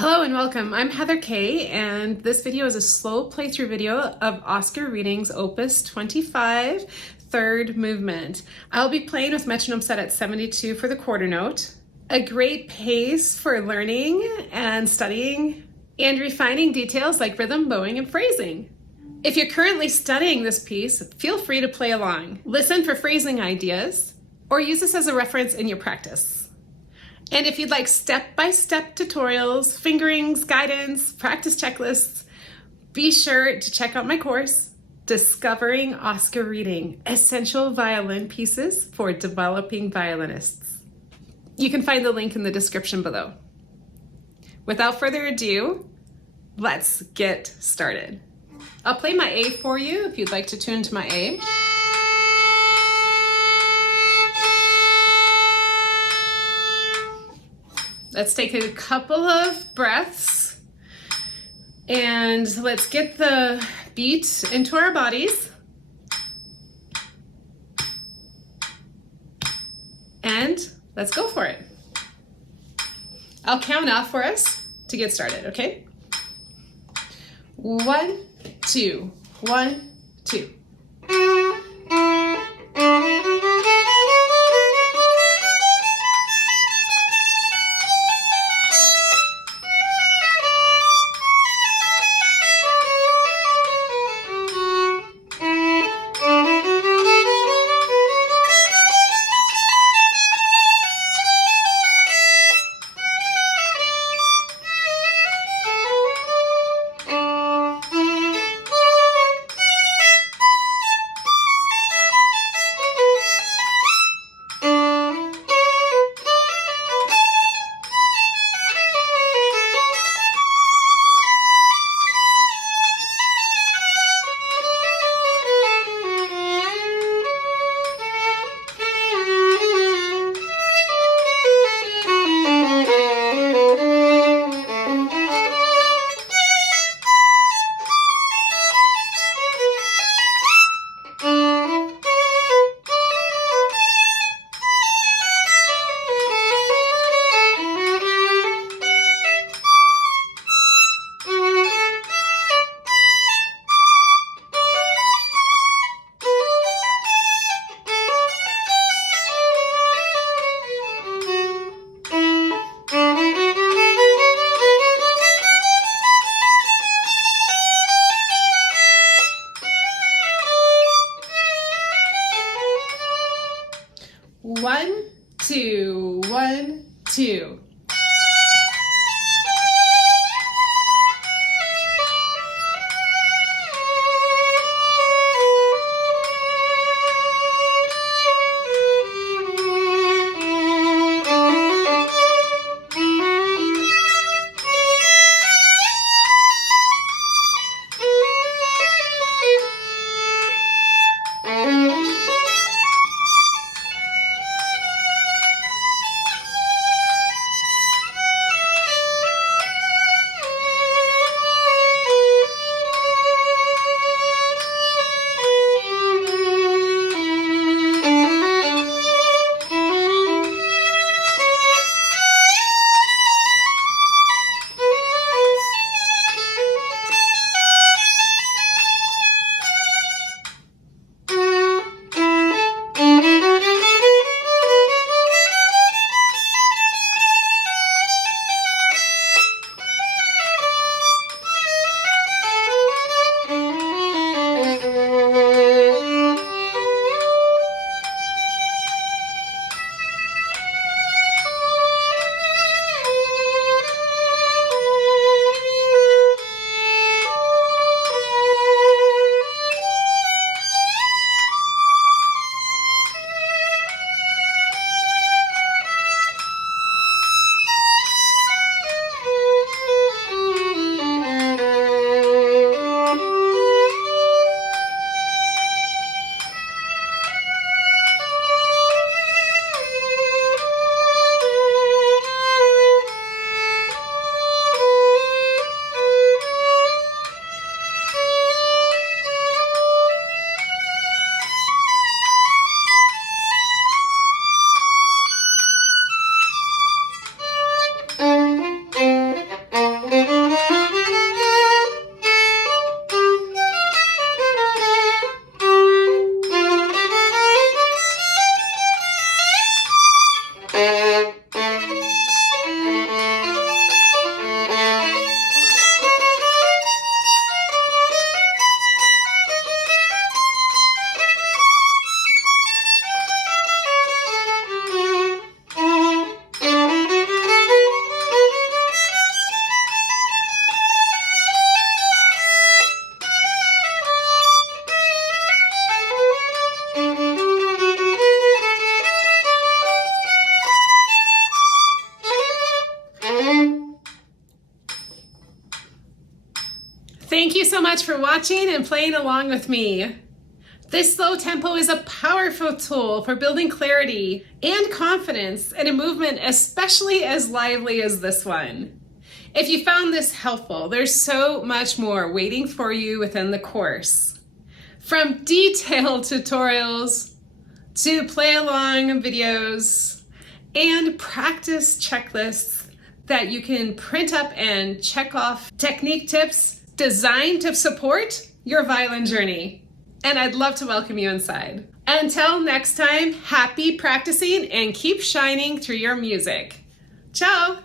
Hello and welcome. I'm Heather Kay, and this video is a slow playthrough video of Oscar Rieding's Opus 25, third movement. I'll be playing with metronome set at 72 for the quarter note. A great pace for learning and studying and refining details like rhythm, bowing, and phrasing. If you're currently studying this piece, feel free to play along. Listen for phrasing ideas or use this as a reference in your practice. And if you'd like step-by-step tutorials, fingerings, guidance, practice checklists, be sure to check out my course, Discovering Oscar Rieding, Essential Violin Pieces for Developing Violinists. You can find the link in the description below. Without further ado, let's get started. I'll play my A for you if you'd like to tune to my A. Let's take a couple of breaths and let's get the beat into our bodies. And let's go for it. I'll count off for us to get started, okay? 1, 2, 1, 2. Thank you so much for watching and playing along with me. This slow tempo is a powerful tool for building clarity and confidence in a movement especially as lively as this one. If you found this helpful, there's so much more waiting for you within the course. From detailed tutorials to play along videos and practice checklists that you can print up and check off, technique tips designed to support your violin journey. And I'd love to welcome you inside. Until next time, happy practicing and keep shining through your music. Ciao!